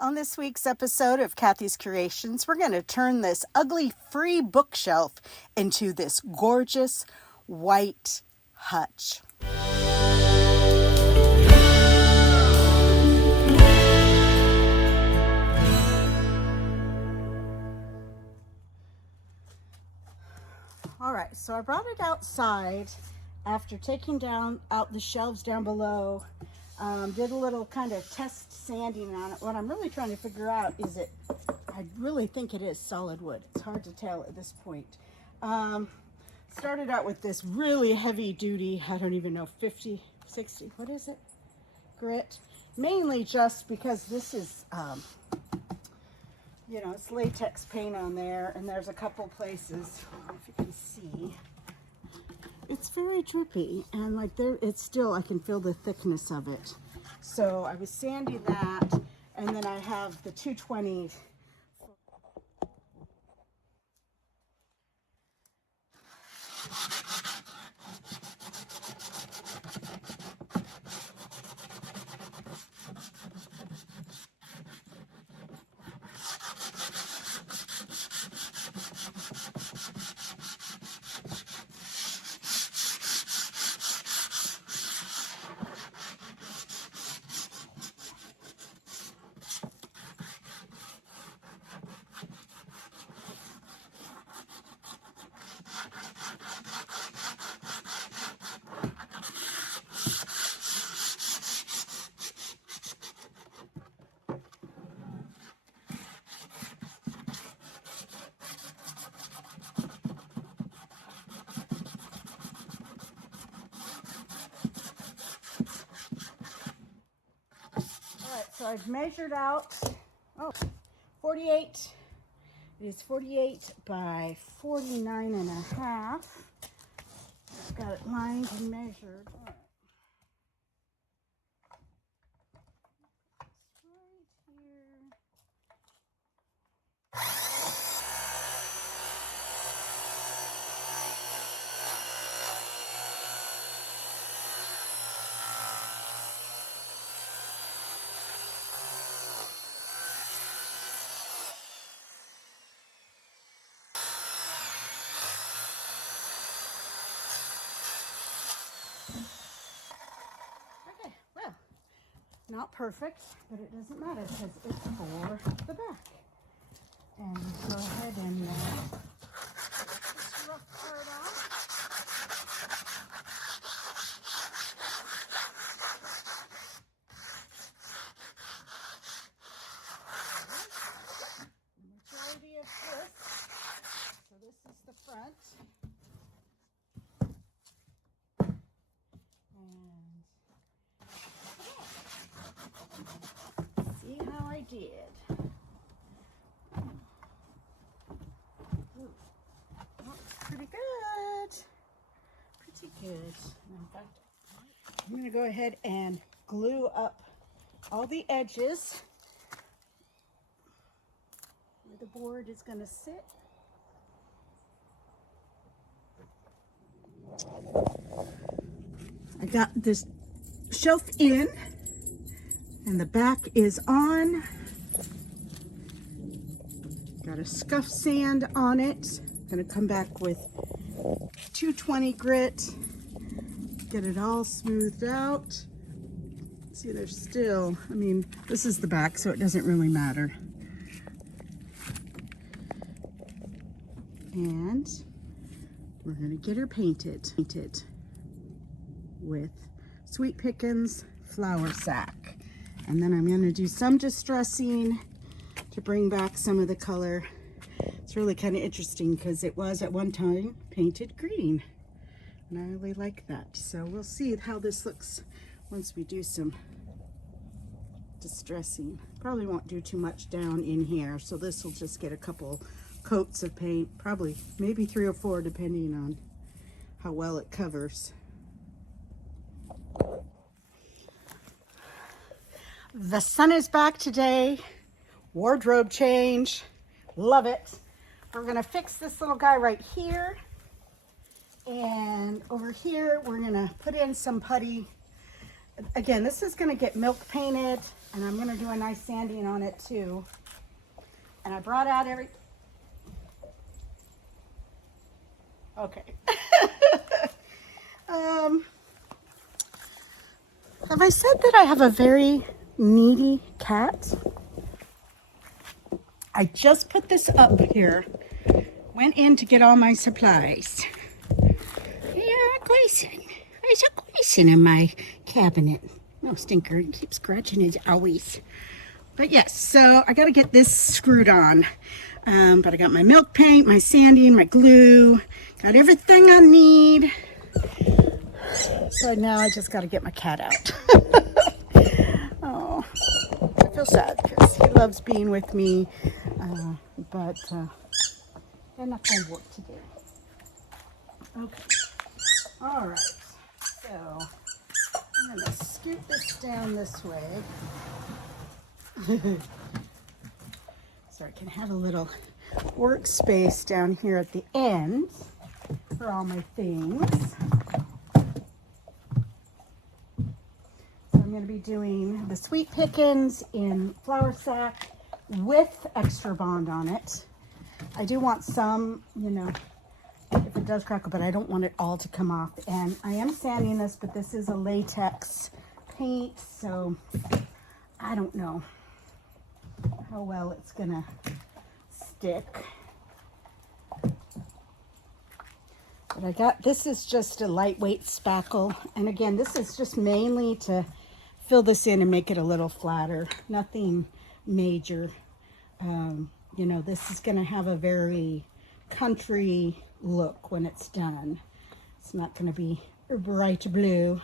On this week's episode of Kathy's Creations, we're going to turn this ugly free bookshelf into this gorgeous white hutch. All right, so I brought it outside after taking out the shelves down below. Did a little kind of test sanding on it. What I'm really trying to figure out is I really think it is solid wood. It's hard to tell at this point. Started out with this really heavy duty, I don't even know, 50, 60, what is it? Grit. Mainly just because this is, it's latex paint on there, and there's a couple places, I don't know if you can see. It's very drippy, and like it's still, I can feel the thickness of it. So I was sanding that, and then I have the 220. So I've measured out, 48. It is 48 by 49 and a half. I've got it lined and measured. All right. Okay, well, not perfect, but it doesn't matter because it's for the back. And go ahead and this rough part off. The majority of this. So this is the front. See how I did. Ooh, looks pretty good. Pretty good. In fact, I'm going to go ahead and glue up all the edges where the board is going to sit. I got this shelf in, and the back is on. Got a scuff sand on it. Gonna come back with 220 grit, get it all smoothed out. See, there's still, this is the back, so it doesn't really matter. And we're gonna get her painted with Sweet Pickins flour sack. And then I'm going to do some distressing to bring back some of the color. It's really kind of interesting because it was at one time painted green. And I really like that. So we'll see how this looks once we do some distressing. Probably won't do too much down in here. So this will just get a couple coats of paint. Probably maybe 3 or 4 depending on how well it covers. The sun is back today. Wardrobe change. Love it. We're going to fix this little guy right here. And over here, we're going to put in some putty. Again, this is going to get milk painted. And I'm going to do a nice sanding on it too. And I brought out okay. Have I said that I have a very needy cat? I just put this up here. Went in to get all my supplies. Yeah, Grayson. There's a Grayson in my cabinet. No stinker. He keeps scratching his owies. But yes, so I got to get this screwed on. But I got my milk paint, my sanding, my glue. Got everything I need. So now I just got to get my cat out. Oh, I feel sad because he loves being with me. But they're not going to work today. Okay. All right. So I'm going to scoot this down this way. So I can have a little workspace down here at the end for all my things. So I'm going to be doing the Sweet Pickins in flour sack with extra bond on it. I do want some, you know, if it does crackle, but I don't want it all to come off. And I am sanding this, but this is a latex paint, so I don't know how well it's gonna stick. But I got, this is just a lightweight spackle. And again, this is just mainly to fill this in and make it a little flatter. Nothing major. You know, this is gonna have a very country look when it's done. It's not gonna be bright blue.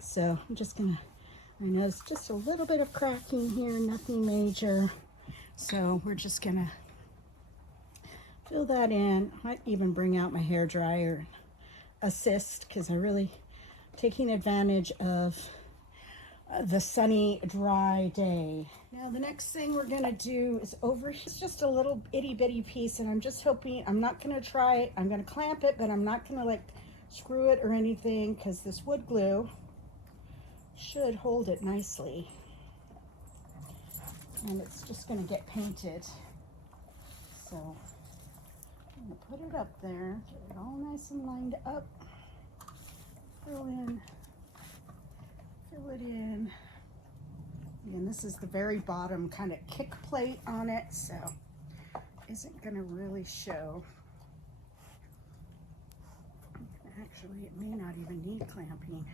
So I'm just gonna, I know it's just a little bit of cracking here, nothing major. So we're just gonna fill that in. I might even bring out my hair dryer, assist, because I really taking advantage of the sunny, dry day. Now the next thing we're gonna do is over here. It's just a little itty bitty piece, and I'm just hoping, I'm not gonna try it. I'm gonna clamp it, but I'm not gonna like screw it or anything, because this wood glue should hold it nicely. And it's just gonna get painted. So I'm gonna put it up there, get it all nice and lined up. Fill it in. And this is the very bottom kind of kick plate on it, so isn't gonna really show. Actually, it may not even need clamping.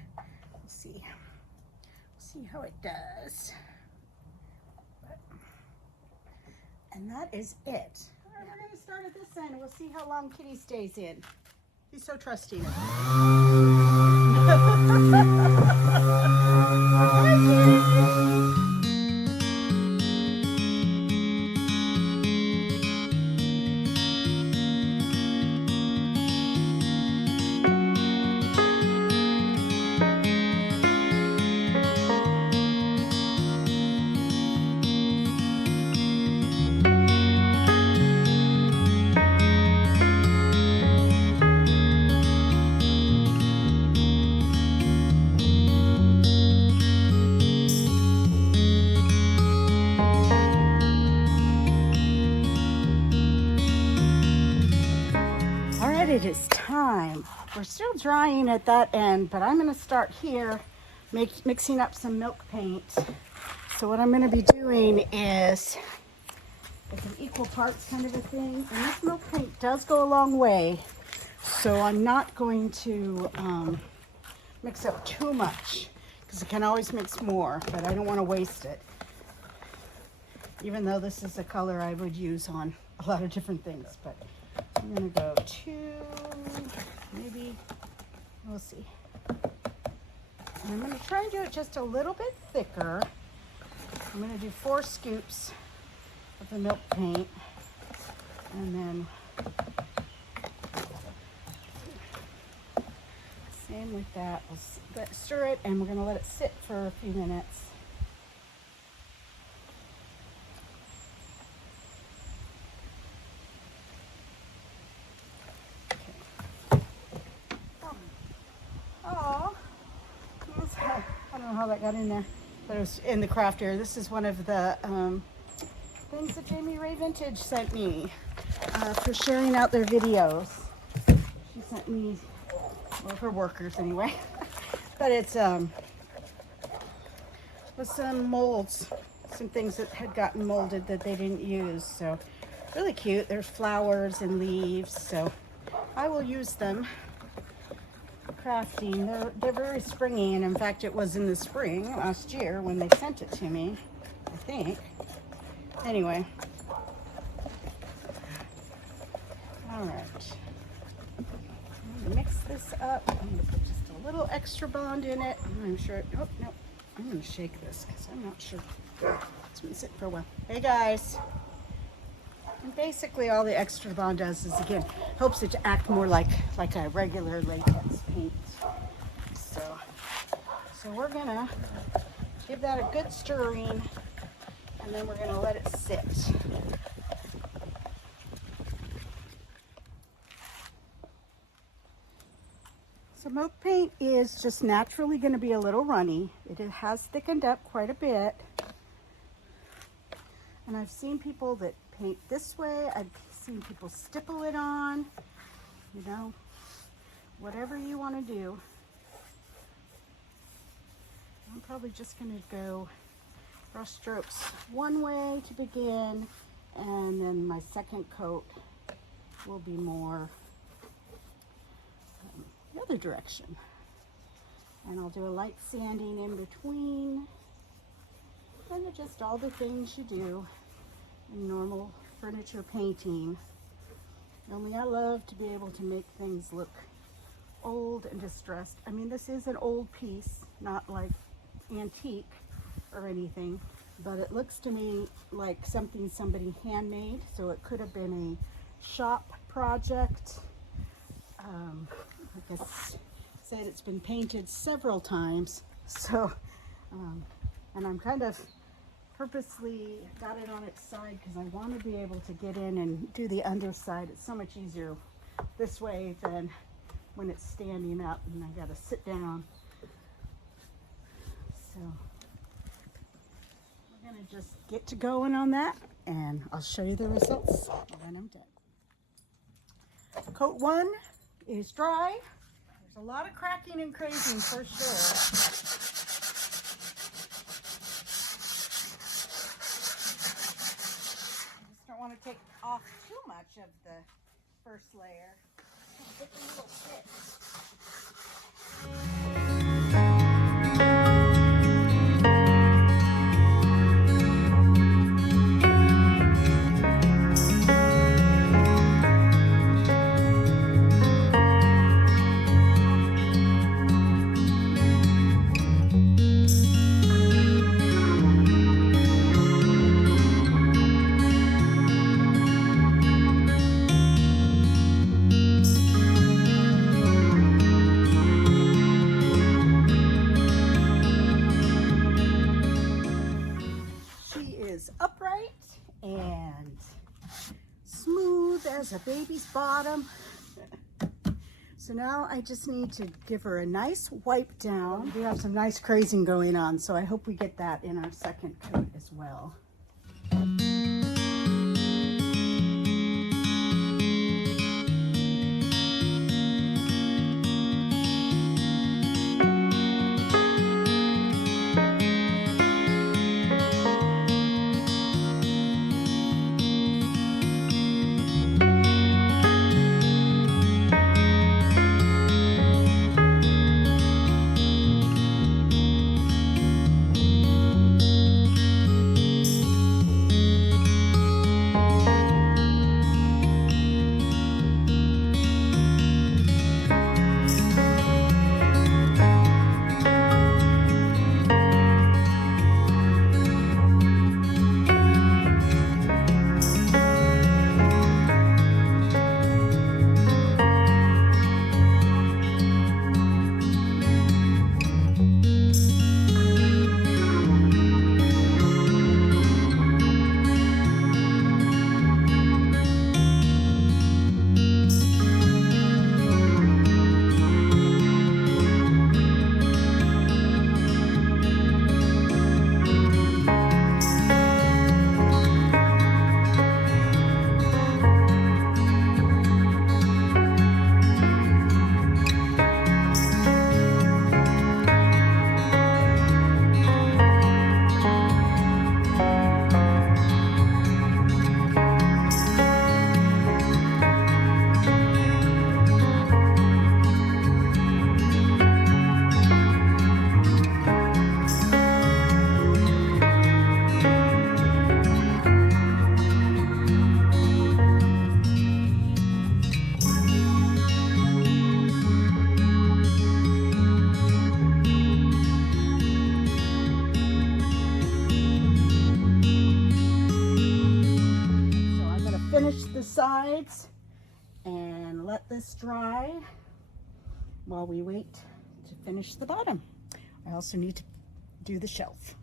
We'll see. See how it does. But, and that is it. All right, we're gonna start at this end and we'll see how long Kitty stays in. He's so trusting. It is time. We're still drying at that end, but I'm going to start here mixing up some milk paint. So what I'm going to be doing is it's an equal parts kind of a thing, and this milk paint does go a long way, so I'm not going to mix up too much because I can always mix more, but I don't want to waste it, even though this is a color I would use on a lot of different things. But I'm gonna go 2, maybe, we'll see. And I'm gonna try and do it just a little bit thicker. I'm gonna do 4 scoops of the milk paint, and then same with that. We'll stir it, and we're gonna let it sit for a few minutes. I don't know how that got in there. But it was in the craft area. This is one of the things that Jamie Ray Vintage sent me for sharing out their videos. She sent me, well, for workers anyway. But it's with some molds, some things that had gotten molded that they didn't use. So really cute. There's flowers and leaves. So I will use them crafting. They're very springy, and in fact it was in the spring last year when they sent it to me, I think. Anyway, all right, I'm gonna mix this up. I'm gonna put just a little extra bond in it. I'm sure, oh no, I'm gonna shake this because I'm not sure. It's been sitting for a while. Hey guys. And basically all the extra bond does is, again, helps it to act more like a regular latex paint. So we're gonna give that a good stirring, and then we're gonna let it sit. So milk paint is just naturally gonna be a little runny. It has thickened up quite a bit. And I've seen people that paint this way. I've seen people stipple it on, you know, whatever you want to do. I'm probably just going to go brush strokes one way to begin, and then my second coat will be more the other direction. And I'll do a light sanding in between. And just all the things you do in normal furniture painting. Only I love to be able to make things look old and distressed. I mean, this is an old piece, not like antique or anything, but it looks to me like something somebody handmade, so it could have been a shop project. Like I said, it's been painted several times, so and I'm kind of purposely got it on its side because I want to be able to get in and do the underside. It's so much easier this way than when it's standing up and I got to sit down. So we're going to just get to going on that, and I'll show you the results when I'm done. Coat 1 is dry. There's a lot of cracking and crazing for sure. I want to take off too much of the first layer. Get a little thick. Upright and smooth as a baby's bottom. So now I just need to give her a nice wipe down. We have some nice crazing going on, so I hope we get that in our second coat as well. finish the sides and let this dry while we wait to finish the bottom. I also need to do the shelf.